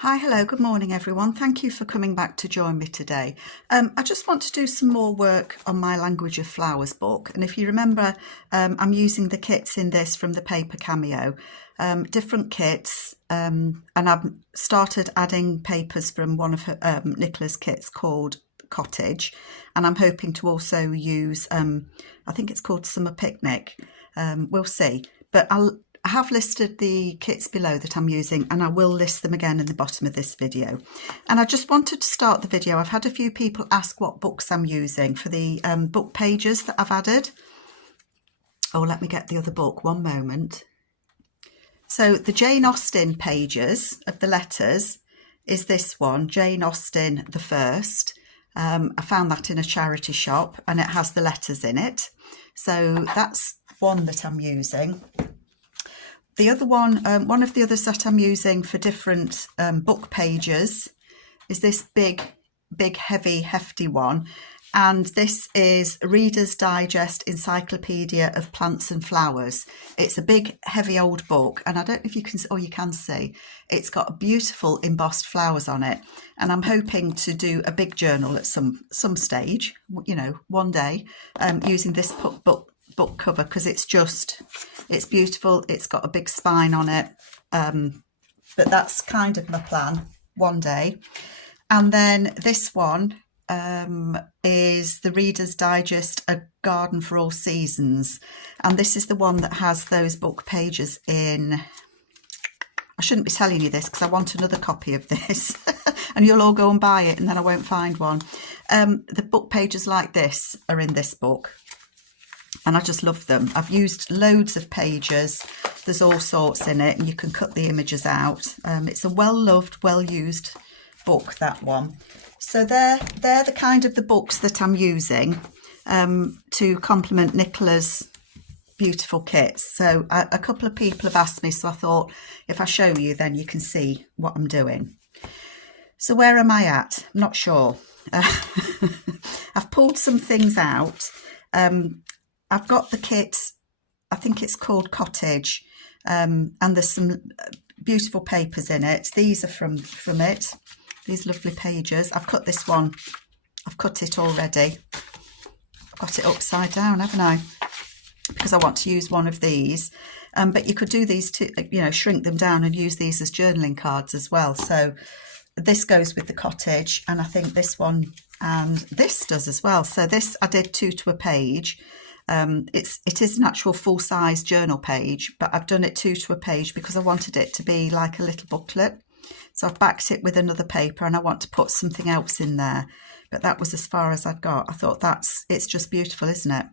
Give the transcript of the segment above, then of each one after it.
Hi, hello, good morning everyone. Thank you for coming back to join me today. I just want to do some more work on my Language of Flowers book, and if you remember, I'm using the kits in this from the paper Cameo, different kits, and I've started adding papers from one of Nicola's kits called Cottage, and I'm hoping to also use, I think it's called Summer Picnic. We'll see, but I have listed the kits below that I'm using, and I will list them again in the bottom of this video. And I just wanted to start the video. I've had a few people ask what books I'm using for the book pages that I've added. Oh, let me get the other book, one moment. So the Jane Austen pages of the letters is this one, Jane Austen the First. I found that in a charity shop and it has the letters in it. So that's one that I'm using. The other one, one of the others that I'm using for different book pages is this big, heavy, hefty one. And this is Reader's Digest Encyclopedia of Plants and Flowers. It's a big, heavy old book. And I don't know if you can, or you can see, it's got beautiful embossed flowers on it. And I'm hoping to do a big journal at some stage, you know, one day, using this book cover, because it's beautiful. It's got a big spine on it, but that's kind of my plan one day. And then this one is the Reader's Digest, A Garden for All Seasons, and this is the one that has those book pages in. I shouldn't be telling you this because I want another copy of this and you'll all go and buy it and then I won't find one. The book pages like this are in this book. And I just love them. I've used loads of pages. There's all sorts in it and you can cut the images out. It's a well-loved, well-used book, that one. So they're the kind of the books that I'm using to complement Nicola's beautiful kits. So a couple of people have asked me, so I thought if I show you, then you can see what I'm doing. So where am I at? I'm not sure. I've pulled some things out. I've got the kit, I think it's called Cottage, and there's some beautiful papers in it. These are from it, these lovely pages. I've cut this one, I've cut it already. I've got it upside down, haven't I? Because I want to use one of these. But you could do these to, you know, shrink them down and use these as journaling cards as well. So this goes with the Cottage, and I think this one and this does as well. So this I did 2 to a page. It is an actual full-size journal page, but I've done it 2 to a page because I wanted it to be like a little booklet. So I've backed it with another paper and I want to put something else in there. But that was as far as I'd got. I thought it's just beautiful, isn't it?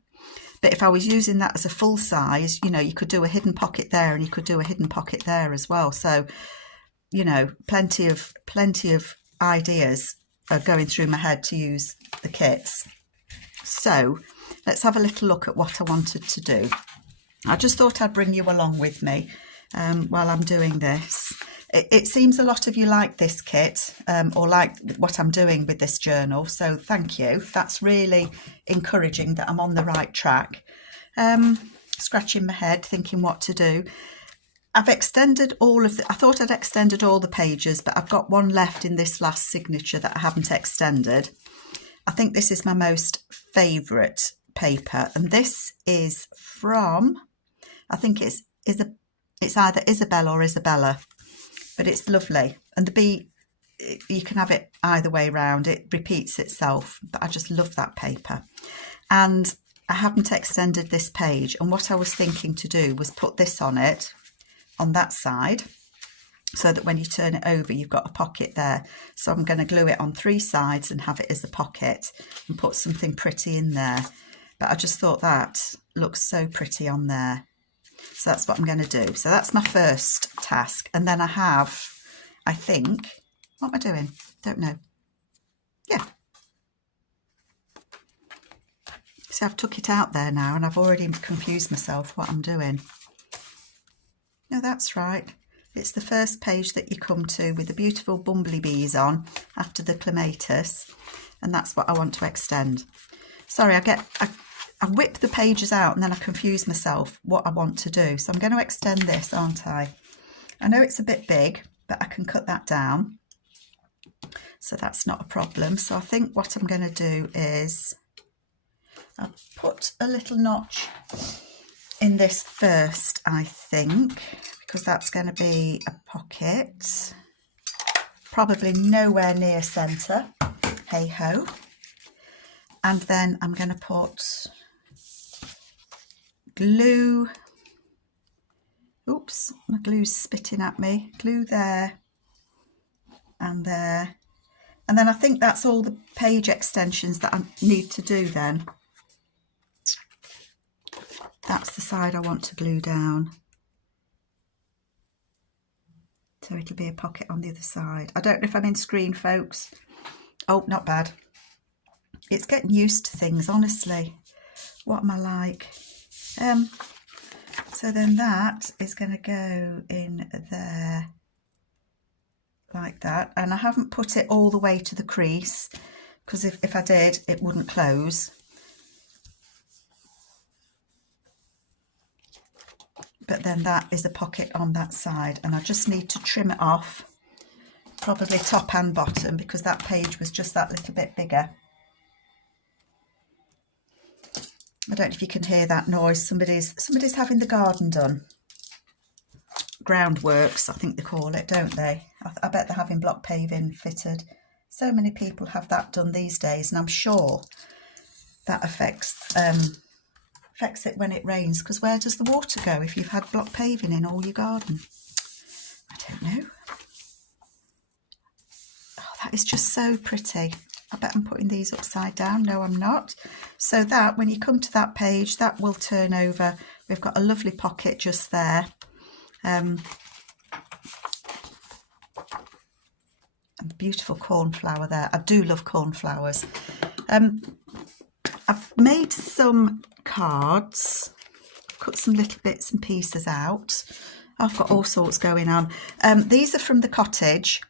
But if I was using that as a full size, you know, you could do a hidden pocket there and you could do a hidden pocket there as well. So, you know, plenty of ideas are going through my head to use the kits. So let's have a little look at what I wanted to do. I just thought I'd bring you along with me while I'm doing this. It seems a lot of you like this kit or like what I'm doing with this journal. So thank you. That's really encouraging that I'm on the right track. Scratching my head, thinking what to do. I've extended I thought I'd extended all the pages, but I've got one left in this last signature that I haven't extended. I think this is my most favourite paper, and this is from, I think it's either Isabel or Isabella, but it's lovely. And the B, you can have it either way round. It repeats itself, but I just love that paper. And I haven't extended this page, and what I was thinking to do was put this on it, on that side, so that when you turn it over, you've got a pocket there. So I'm going to glue it on 3 sides and have it as a pocket and put something pretty in there. But I just thought that looks so pretty on there. So that's what I'm going to do. So that's my first task. And then I have, I think, what am I doing? Don't know. Yeah. See, I've took it out there now and I've already confused myself what I'm doing. No, that's right. It's the first page that you come to with the beautiful bumblebees on after the clematis, and that's what I want to extend. Sorry, I whip the pages out and then I confuse myself what I want to do. So I'm going to extend this, aren't I? I know it's a bit big, but I can cut that down, so that's not a problem. So I think what I'm going to do is I'll put a little notch in this first, I think, because that's going to be a pocket, probably nowhere near centre, hey ho. And then I'm going to put glue, oops, my glue's spitting at me, glue there and there. And then I think that's all the page extensions that I need to do then. That's the side I want to glue down. So it'll be a pocket on the other side. I don't know if I'm in screen, folks. Oh, not bad. It's getting used to things, honestly. What am I like? So then that is going to go in there like that. And I haven't put it all the way to the crease, because if I did, it wouldn't close. But then that is a pocket on that side, and I just need to trim it off, probably top and bottom, because that page was just that little bit bigger. I don't know if you can hear that noise. Somebody's having the garden done. Groundworks, I think they call it, don't they? I bet they're having block paving fitted. So many people have that done these days, and I'm sure that affects it when it rains, because where does the water go if you've had block paving in all your garden? I don't know. Oh, that is just so pretty. I bet I'm putting these upside down. No, I'm not. So that, when you come to that page, that will turn over. We've got a lovely pocket just there. And beautiful cornflower there. I do love cornflowers. I've made some cards, cut some little bits and pieces out. I've got all sorts going on. These are from the Cottage,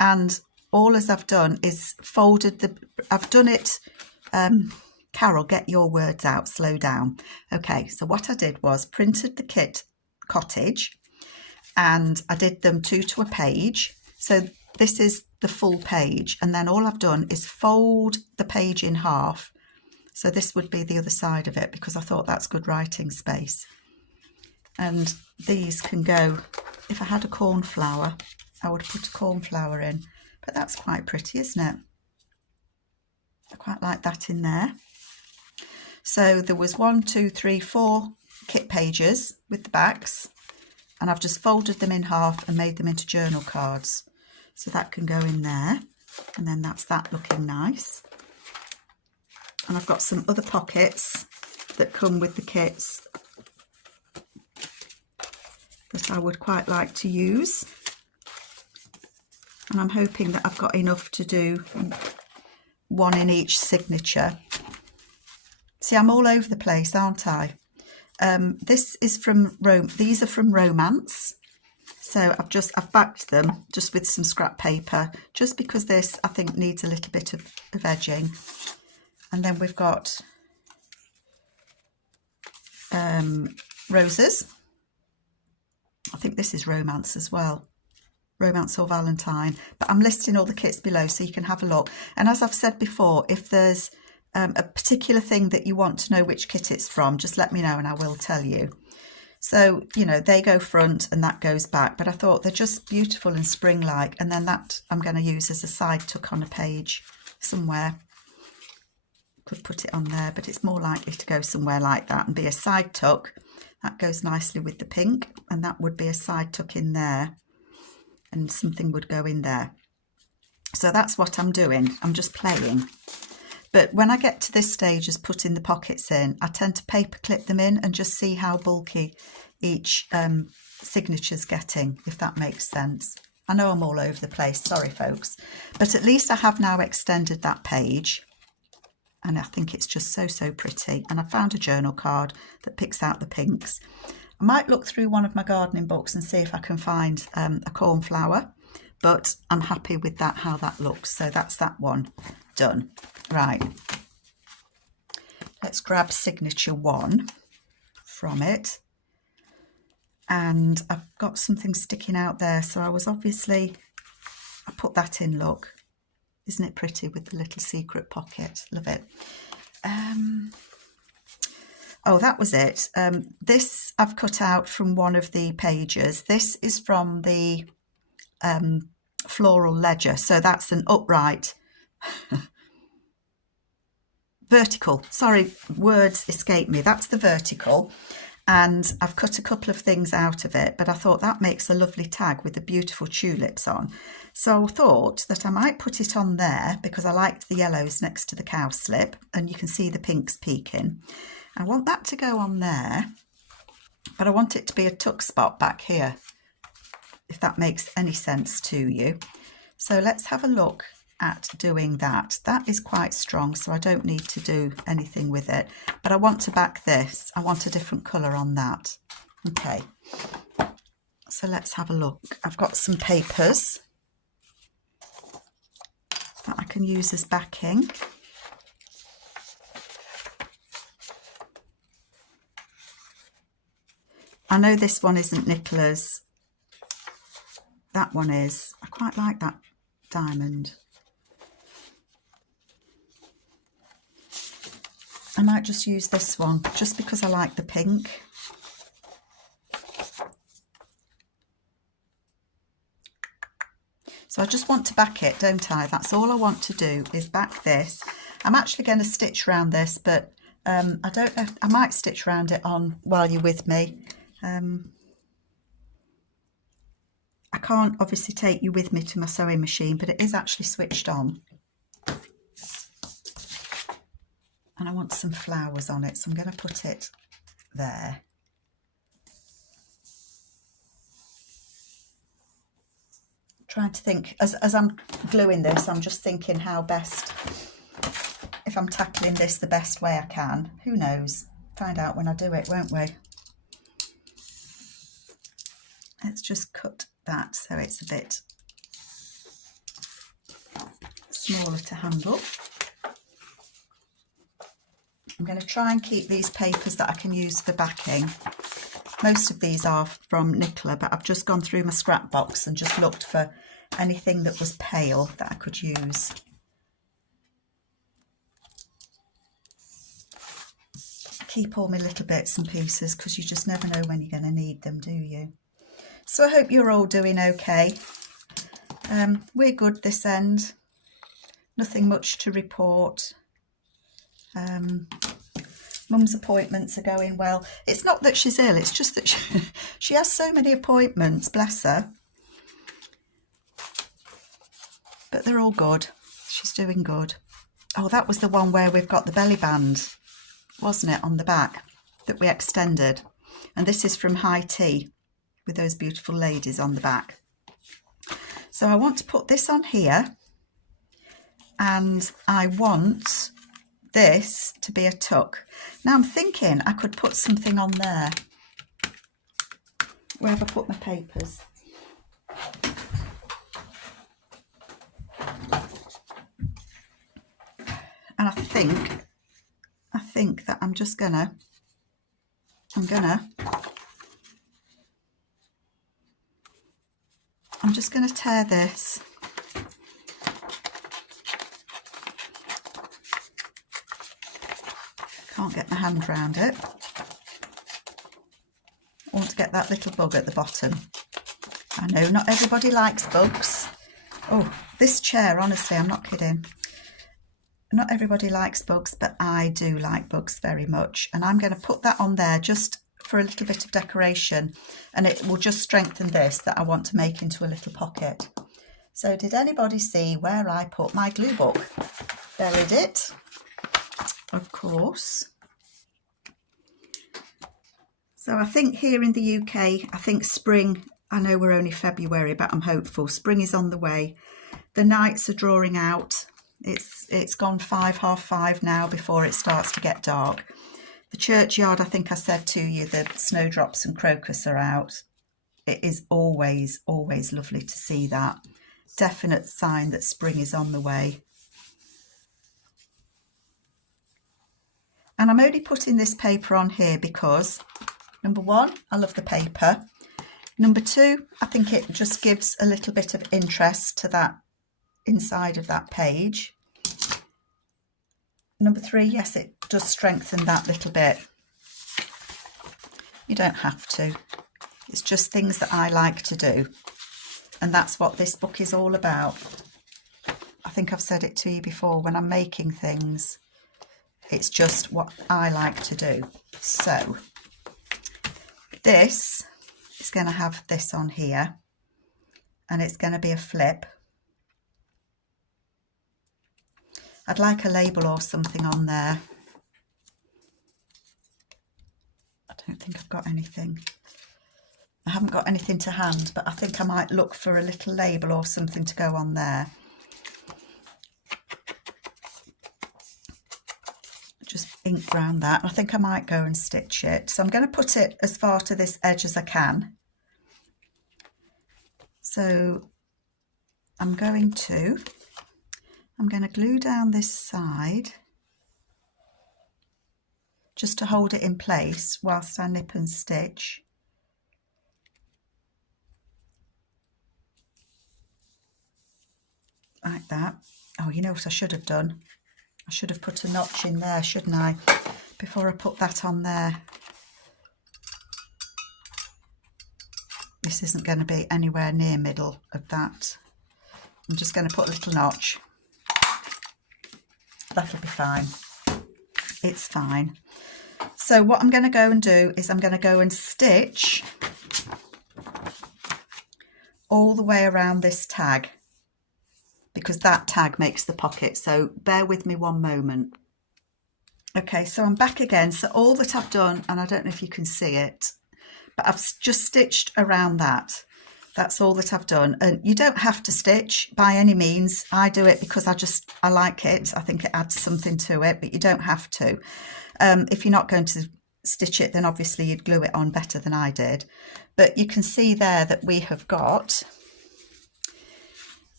and all as I've done is folded I've done it, Carol, get your words out, slow down. Okay, so what I did was printed the kit Cottage, and I did them 2 to a page. So this is the full page, and then all I've done is fold the page in half. So this would be the other side of it, because I thought that's good writing space. And these can go, if I had a cornflower, I would put a cornflower in. But that's quite pretty, isn't it? I quite like that in there. So there was 1, 2, 3, 4 kit pages with the backs, and I've just folded them in half and made them into journal cards. So that can go in there, and then that's that looking nice. And I've got some other pockets that come with the kits that I would quite like to use. And I'm hoping that I've got enough to do one in each signature. See, I'm all over the place, aren't I? This is from these are from Romance. So I've backed them just with some scrap paper, just because this I think needs a little bit of edging. And then we've got roses. I think this is Romance as well. Romance or Valentine, but I'm listing all the kits below so you can have a look. And as I've said before, if there's a particular thing that you want to know which kit it's from, just let me know and I will tell you. So, you know, they go front and that goes back, but I thought they're just beautiful and spring-like. And then that I'm going to use as a side tuck on a page somewhere. Could put it on there, but it's more likely to go somewhere like that and be a side tuck. That goes nicely with the pink, and that would be a side tuck in there, and something would go in there. So that's what I'm doing. I'm just playing. But when I get to this stage as putting the pockets in, I tend to paper clip them in and just see how bulky each signature's getting, if that makes sense. I know I'm all over the place, sorry folks, but at least I have now extended that page. And I think it's just so pretty. And I found a journal card that picks out the pinks. I might look through one of my gardening books and see if I can find a cornflower, but I'm happy with that, how that looks. So that's that one done. Right. Let's grab signature 1 from it. and I've got something sticking out there, so I put that in, look. Isn't it pretty with the little secret pocket? Love it. Oh, that was it. This I've cut out from one of the pages. This is from the Floral Ledger, so that's an upright vertical. Sorry, words escape me. That's the vertical, and I've cut a couple of things out of it, but I thought that makes a lovely tag with the beautiful tulips on. So I thought that I might put it on there because I liked the yellows next to the cowslip, and you can see the pinks peeking. I want that to go on there, but I want it to be a tuck spot back here, if that makes any sense to you. So let's have a look at doing that. That is quite strong, so I don't need to do anything with it, but I want to back this. I want a different colour on that. Okay, so let's have a look. I've got some papers that I can use as backing. I know this one isn't Nicola's. That one is. I quite like that diamond. I might just use this one just because I like the pink. So I just want to back it, don't I? That's all I want to do is back this. I'm actually going to stitch around this, but I don't know. I might stitch around it on while you're with me. I can't obviously take you with me to my sewing machine, but it is actually switched on. And I want some flowers on it, so I'm going to put it there. Trying to think, as I'm gluing this, I'm just thinking how best, if I'm tackling this the best way I can. Who knows? Find out when I do it, won't we? Let's just cut that so it's a bit smaller to handle. I'm going to try and keep these papers that I can use for backing. Most of these are from Nicola, but I've just gone through my scrap box and just looked for anything that was pale that I could use. I keep all my little bits and pieces because you just never know when you're going to need them, do you? So I hope you're all doing okay. We're good this end. Nothing much to report. Mum's appointments are going well. It's not that she's ill, it's just that she has so many appointments, bless her. But they're all good. She's doing good. Oh, that was the one where we've got the belly band, wasn't it, on the back that we extended. And this is from High Tea with those beautiful ladies on the back. So I want to put this on here, and I want this to be a tuck. Now I'm thinking I could put something on there. Where have I put my papers? And I think that I'm just gonna tear this. Can't get my hand around it. I want to get that little bug at the bottom. I know not everybody likes bugs. Oh, this chair, honestly, I'm not kidding. Not everybody likes bugs, but I do like bugs very much. And I'm going to put that on there just for a little bit of decoration, and it will just strengthen this that I want to make into a little pocket. So did anybody see where I put my glue book? Buried it, of course. So I think here in the UK, I think spring, I know we're only February, but I'm hopeful. Spring is on the way. The nights are drawing out. It's gone 5, half 5 now before it starts to get dark. The churchyard, I think I said to you, the snowdrops and crocus are out. It is always, always lovely to see that. Definite sign that spring is on the way. And I'm only putting this paper on here because, number one, I love the paper. Number 2, I think it just gives a little bit of interest to that inside of that page. Number 3, yes, it does strengthen that little bit. You don't have to. It's just things that I like to do. And that's what this book is all about. I think I've said it to you before, when I'm making things, it's just what I like to do. So this is going to have this on here, and it's going to be a flip. I'd like a label or something on there. I don't think I've got anything. I haven't got anything to hand, but I think I might look for a little label or something to go on there. Just ink around that. I think I might go and stitch it. So I'm going to put it as far to this edge as I can. So I'm going to glue down this side just to hold it in place whilst I nip and stitch. Like that. Oh, you know what I should have done? I should have put a notch in there, shouldn't I? Before I put that on there. This isn't going to be anywhere near middle of that. I'm just going to put a little notch. That'll be fine. It's fine. So what I'm going to go and do is I'm going to go and stitch all the way around this tag, because that tag makes the pocket. So bear with me one moment. Okay, so I'm back again. So all that I've done, and I don't know if you can see it, but I've just stitched around that. That's all that I've done. And you don't have to stitch by any means. I do it because I like it. I think it adds something to it, but you don't have to. If you're not going to stitch it, then obviously you'd glue it on better than I did. But you can see there that we have got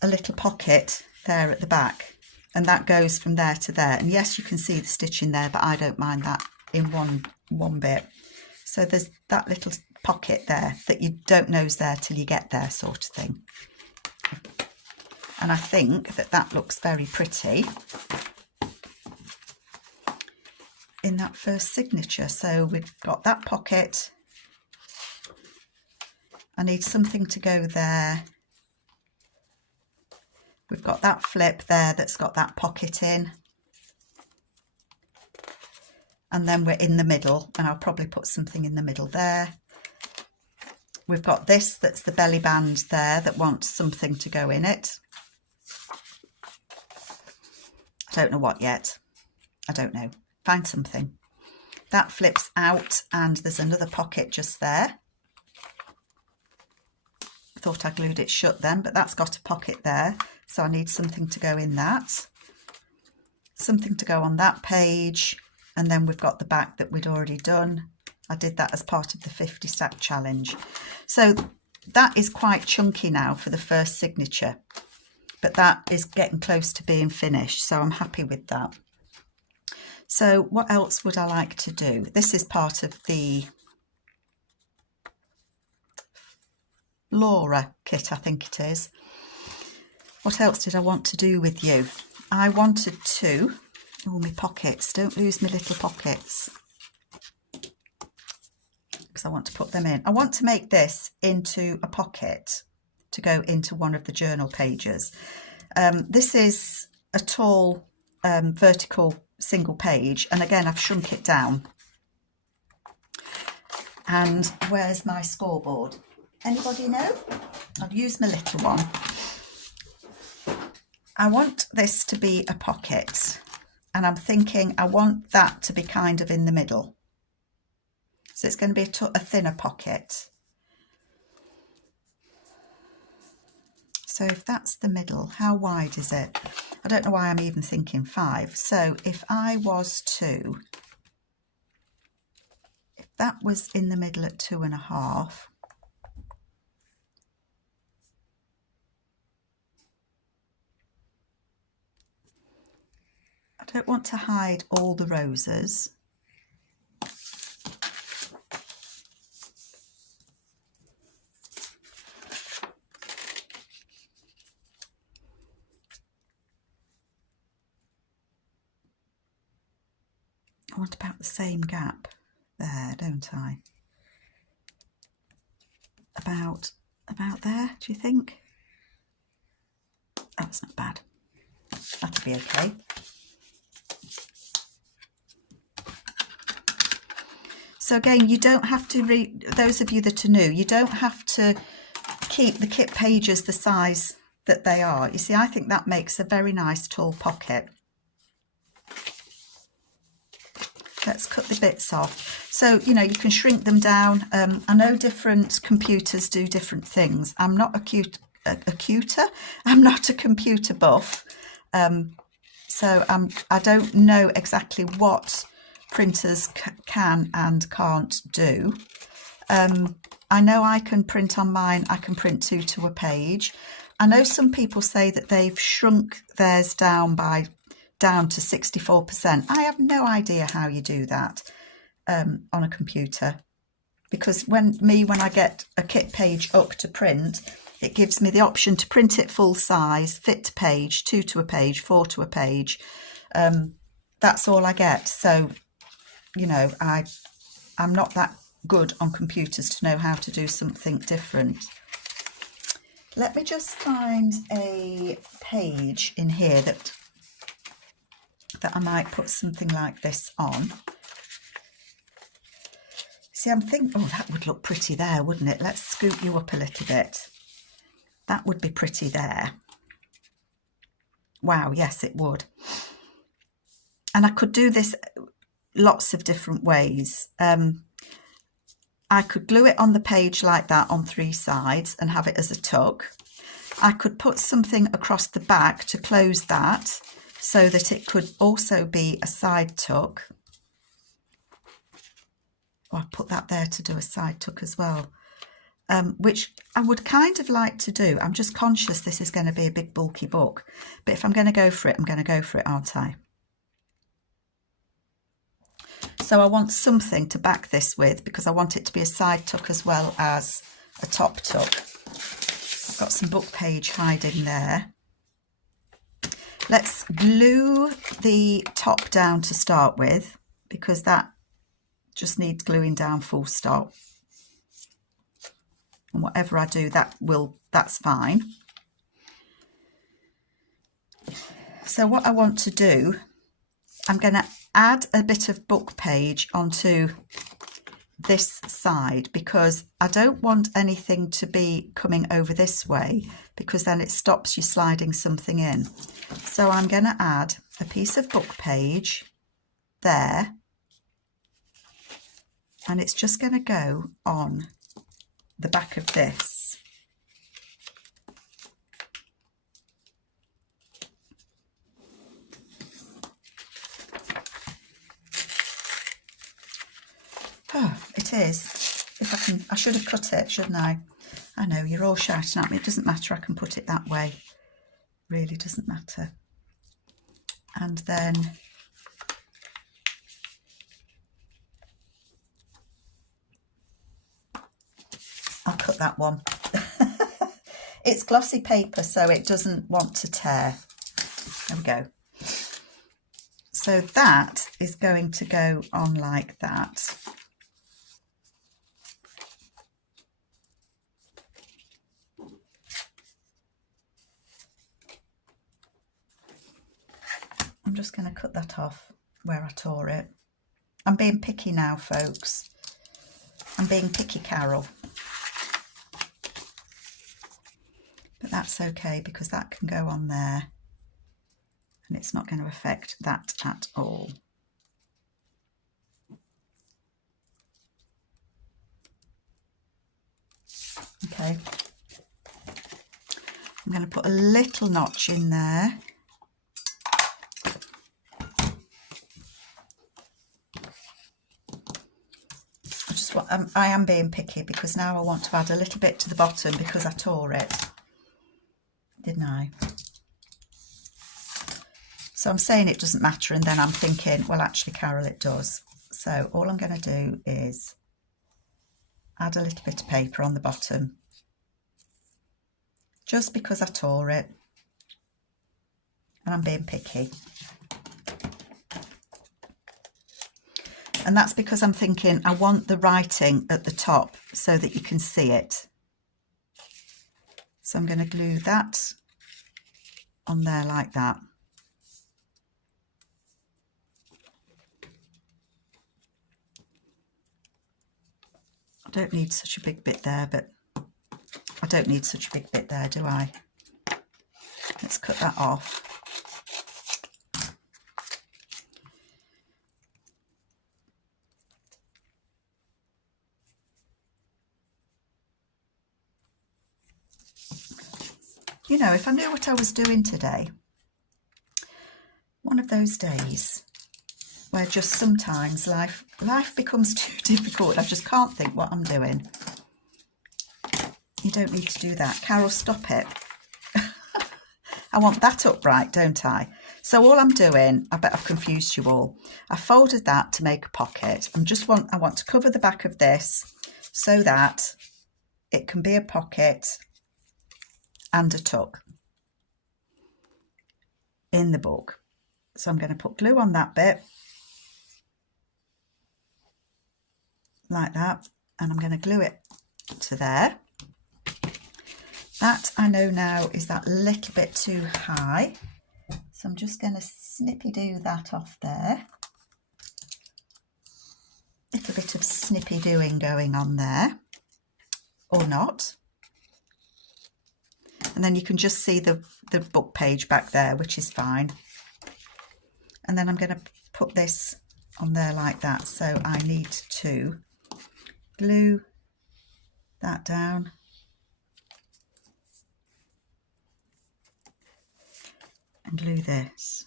a little pocket there at the back, and that goes from there to there. And yes, you can see the stitching there, but I don't mind that in one bit. So there's that little pocket there that you don't know is there till you get there, sort of thing. And I think that that looks very pretty in that first signature. So we've got that pocket. I need something to go there. We've got that flip there that's got that pocket in. And then we're in the middle, and I'll probably put something in the middle there. We've got this that's the belly band there that wants something to go in it. I don't know what yet. I don't know. Find something. That flips out, and there's another pocket just there. I thought I glued it shut then, but that's got a pocket there. So I need something to go in that. Something to go on that page. And then we've got the back that we'd already done. I did that as part of the 50 stack challenge. So that is quite chunky now for the first signature, but that is getting close to being finished. So I'm happy with that. So what else would I like to do? This is part of the Flora kit, I think it is. What else did I want to do with you? I wanted to, oh, my pockets, don't lose my little pockets, because I want to put them in. I want to make this into a pocket to go into one of the journal pages. This is a tall vertical single page, and again I've shrunk it down. And where's my scoreboard? Anybody know? I'll use my little one. I want this to be a pocket, and I'm thinking I want that to be kind of in the middle. So it's going to be a thinner pocket. So if that's the middle, how wide is it? I don't know why I'm even thinking 5. So if I was to, if that was in the middle at 2.5, I don't want to hide all the roses. I want about the same gap there, don't I? About there, do you think? Oh, that's not bad. That'll be okay. So again, you don't have to read, those of you that are new, you don't have to keep the kit pages the size that they are. You see, I think that makes a very nice tall pocket. Let's cut the bits off. So, you know, you can shrink them down. I know different computers do different things. I'm not I'm not a computer buff. So I don't know exactly what printers can and can't do. I know I can print on mine, I can print 2 to a page. I know some people say that they've shrunk theirs down to 64%. I have no idea how you do that on a computer, because when I get a kit page up to print, it gives me the option to print it full size, fit to page, 2 to a page, 4 to a page. That's all I get. So, you know, I'm not that good on computers to know how to do something different. Let me just find a page in here that I might put something like this on. See, I'm thinking, oh, that would look pretty there, wouldn't it? Let's scoot you up a little bit. That would be pretty there. Wow, yes, it would. And I could do this lots of different ways. I could glue it on the page like that on 3 sides and have it as a tuck. I could put something across the back to close that so that it could also be a side tuck. Or I'll put that there to do a side tuck as well, which I would kind of like to do. I'm just conscious this is going to be a big bulky book, but if I'm going to go for it, I'm going to go for it, aren't I? So I want something to back this with, because I want it to be a side tuck as well as a top tuck. I've got some book page hiding there. Let's glue the top down to start with, because that just needs gluing down full stop. And whatever I do, that's fine. So what I want to do, I'm going to add a bit of book page onto this side, because I don't want anything to be coming over this way, because then it stops you sliding something in. So I'm going to add a piece of book page there, and it's just going to go on the back of this. Oh, it is. If I can, I should have cut it, shouldn't I? I know, you're all shouting at me. It doesn't matter, I can put it that way. Really doesn't matter. And then I'll cut that one. It's glossy paper, so it doesn't want to tear. There we go. So that is going to go on like that. I'm just going to cut that off where I tore it. I'm being picky now, folks. I'm being picky, Carol. But that's okay, because that can go on there and it's not going to affect that at all. Okay. I'm going to put a little notch in there. I am being picky, because now I want to add a little bit to the bottom, because I tore it, didn't I? So I'm saying it doesn't matter, and then I'm thinking, well, actually, Carol, it does. So all I'm going to do is add a little bit of paper on the bottom, just because I tore it, and I'm being picky. And that's because I'm thinking I want the writing at the top so that you can see it. So I'm going to glue that on there like that. I don't need such a big bit there, but I don't need such a big bit there, do I? Let's cut that off. You know, if I knew what I was doing today, one of those days where just sometimes life becomes too difficult. I just can't think what I'm doing. You don't need to do that. Carol, stop it. I want that upright, don't I? So all I'm doing, I bet I've confused you all. I folded that to make a pocket. I want to cover the back of this so that it can be a pocket and a tuck in the book. So I'm going to put glue on that bit like that, and I'm going to glue it to there. That I know now is that little bit too high, so I'm just going to snippy do that off there. Little bit of snippy doing going on there, or not. And then you can just see the book page back there, which is fine. And then I'm going to put this on there like that. So I need to glue that down. And glue this.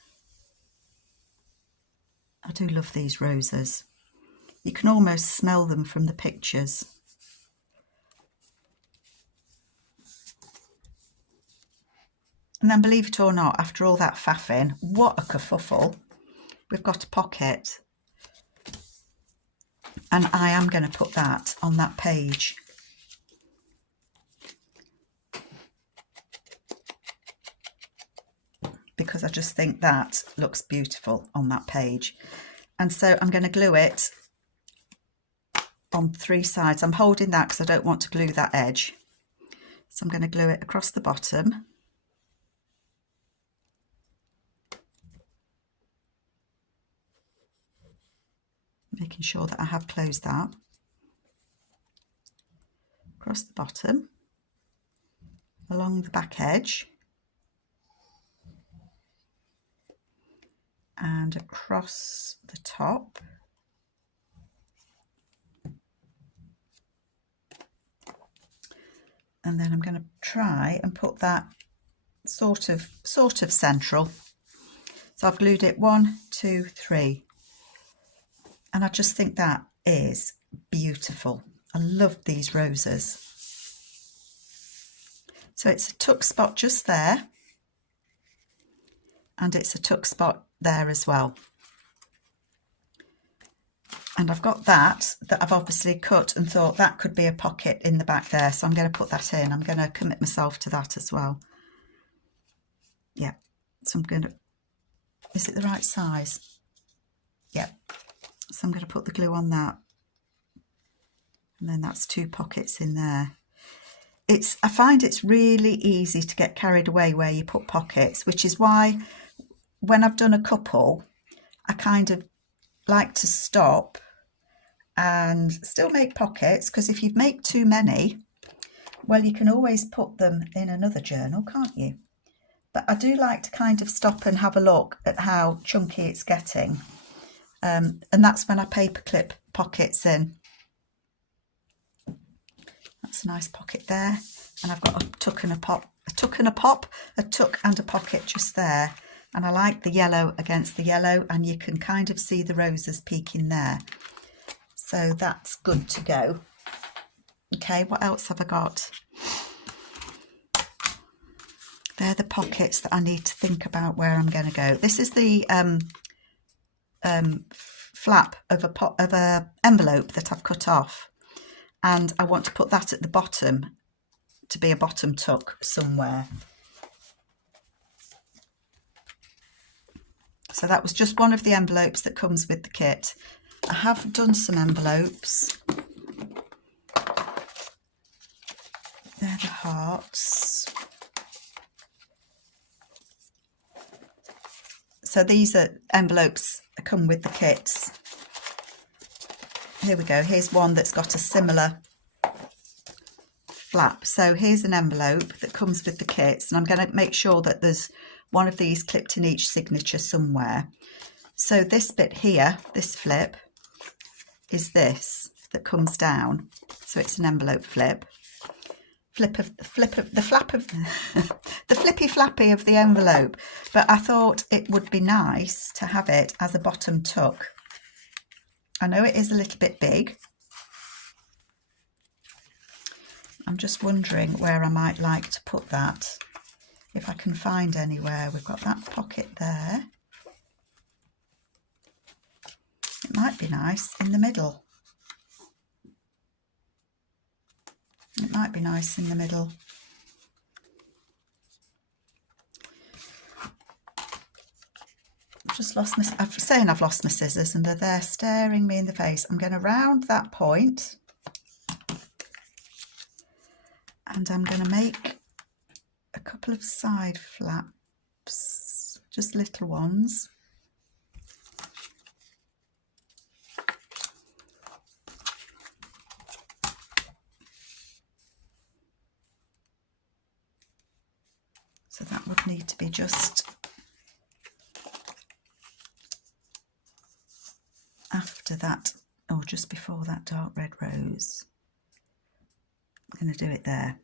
I do love these roses. You can almost smell them from the pictures. And then, believe it or not, after all that faffing, what a kerfuffle, we've got a pocket. And I am going to put that on that page. Because I just think that looks beautiful on that page. And so I'm going to glue it on 3 sides. I'm holding that because I don't want to glue that edge. So I'm going to glue it across the bottom. Making sure that I have closed that. Across the bottom, along the back edge, and across the top. And then I'm going to try and put that sort of central. So I've glued it 1, 2, 3. And I just think that is beautiful. I love these roses. So it's a tuck spot just there. And it's a tuck spot there as well. And I've got that I've obviously cut and thought that could be a pocket in the back there. So I'm going to put that in. I'm going to commit myself to that as well. Yeah. So I'm going to, is it the right size? Yeah. So I'm going to put the glue on that. And then that's 2 pockets in there. I find it's really easy to get carried away where you put pockets, which is why when I've done a couple, I kind of like to stop and still make pockets, because if you make too many, well, you can always put them in another journal, can't you? But I do like to kind of stop and have a look at how chunky it's getting. And that's when I paper clip pockets in. That's a nice pocket there. And I've got a tuck and a pop, a tuck and a pop, a tuck and a pocket just there. And I like the yellow against the yellow, and you can kind of see the roses peeking there. So that's good to go. Okay, what else have I got? They're the pockets that I need to think about where I'm going to go. This is the flap of a envelope that I've cut off, and I want to put that at the bottom to be a bottom tuck somewhere. So that was just one of the envelopes that comes with the kit. I have done some envelopes. They're the hearts. So these are envelopes that come with the kits. Here we go. Here's one that's got a similar flap. So here's an envelope that comes with the kits, and I'm going to make sure that there's one of these clipped in each signature somewhere. So this bit here, this flip, is this that comes down. So it's an envelope flip. The flap of the flippy flappy of the envelope, but I thought it would be nice to have it as a bottom tuck. I know it is a little bit big. I'm just wondering where I might like to put that, if I can find anywhere. We've got that pocket there. It might be nice in the middle. It might be nice in the middle. I'm saying I've lost my scissors and they're there staring me in the face. I'm going to round that point and I'm going to make a couple of side flaps, just little ones. So that would need to be just after that, or just before that dark red rose. I'm going to do it there.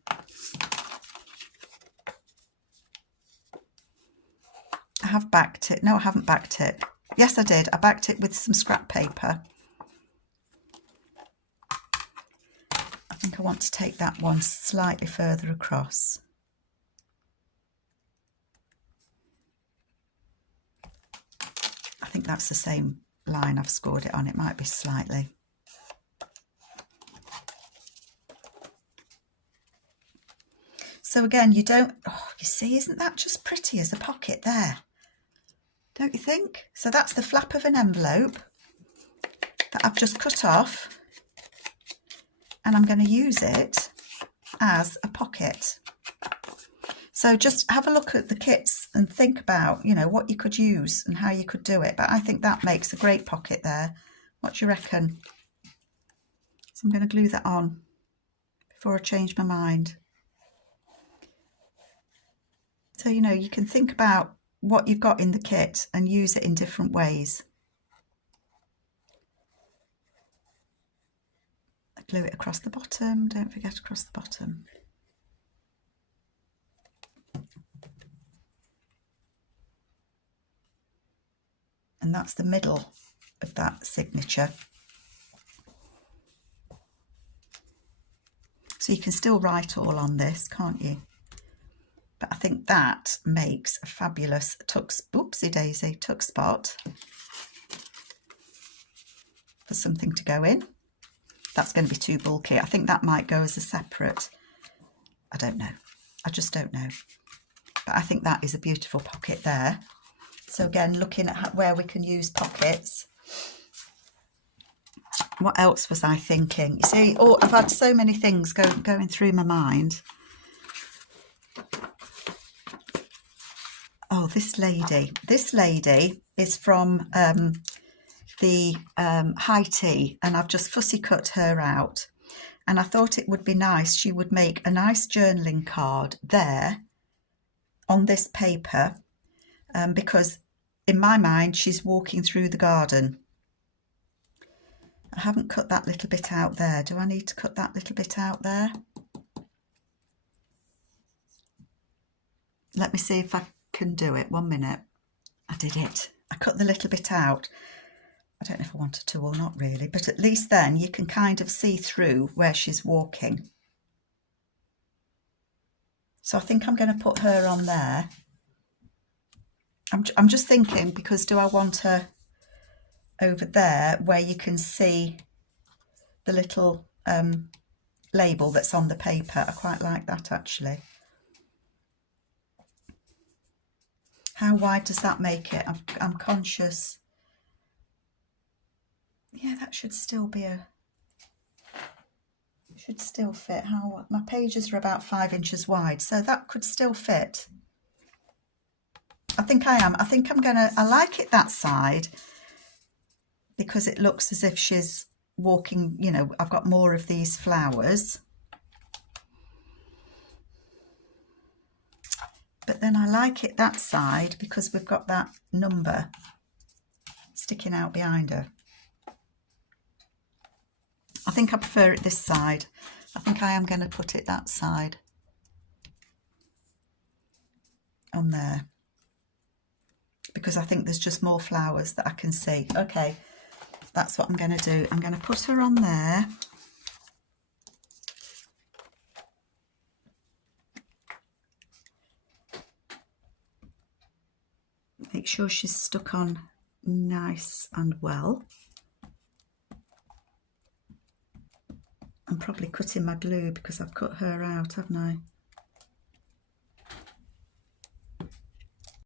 I have backed it. No, I haven't backed it. Yes, I did. I backed it with some scrap paper. I think I want to take that one slightly further across. I think that's the same line I've scored it on. It might be slightly. So again, you don't, oh, you see, isn't that just pretty as a pocket there? Don't you think? So that's the flap of an envelope that I've just cut off, and I'm going to use it as a pocket. So just have a look at the kits and think about, you know, what you could use and how you could do it. But I think that makes a great pocket there. What do you reckon? So I'm going to glue that on before I change my mind. So, you know, you can think about what you've got in the kit and use it in different ways. I glue it across the bottom. Don't forget across the bottom. And that's the middle of that signature. So you can still write all on this, can't you? But I think that makes a fabulous tuck spot for something to go in. That's going to be too bulky. I think that might go as a separate, I don't know. I just don't know. But I think that is a beautiful pocket there. So again, looking at where we can use pockets. What else was I thinking? You see, oh, I've had so many things going through my mind. Oh, this lady is from the high tea, and I've just fussy cut her out. And I thought it would be nice, she would make a nice journaling card there on this paper, because in my mind she's walking through the garden. I haven't cut that little bit out there. Do I need to cut that little bit out there? Let me see if I can do it. 1 minute. I did it. I cut the little bit out. I don't know if I wanted to or not really, but at least then you can kind of see through where she's walking. So I think I'm going to put her on there. I'm just thinking, because do I want her over there where you can see the little label that's on the paper? I quite like that actually. How wide does that make it? I'm conscious. Yeah, that should still be should still fit. How my pages are about 5 inches wide, so that could still fit. I think I am. I think I'm gonna, I like it that side because it looks as if she's walking, you know, I've got more of these flowers. But then I like it that side because we've got that number sticking out behind her. I think I prefer it this side. I think I am going to put it that side on there because I think there's just more flowers that I can see. Okay, that's what I'm going to do. I'm going to put her on there. Make sure she's stuck on nice and well. I'm probably cutting my glue because I've cut her out, haven't I?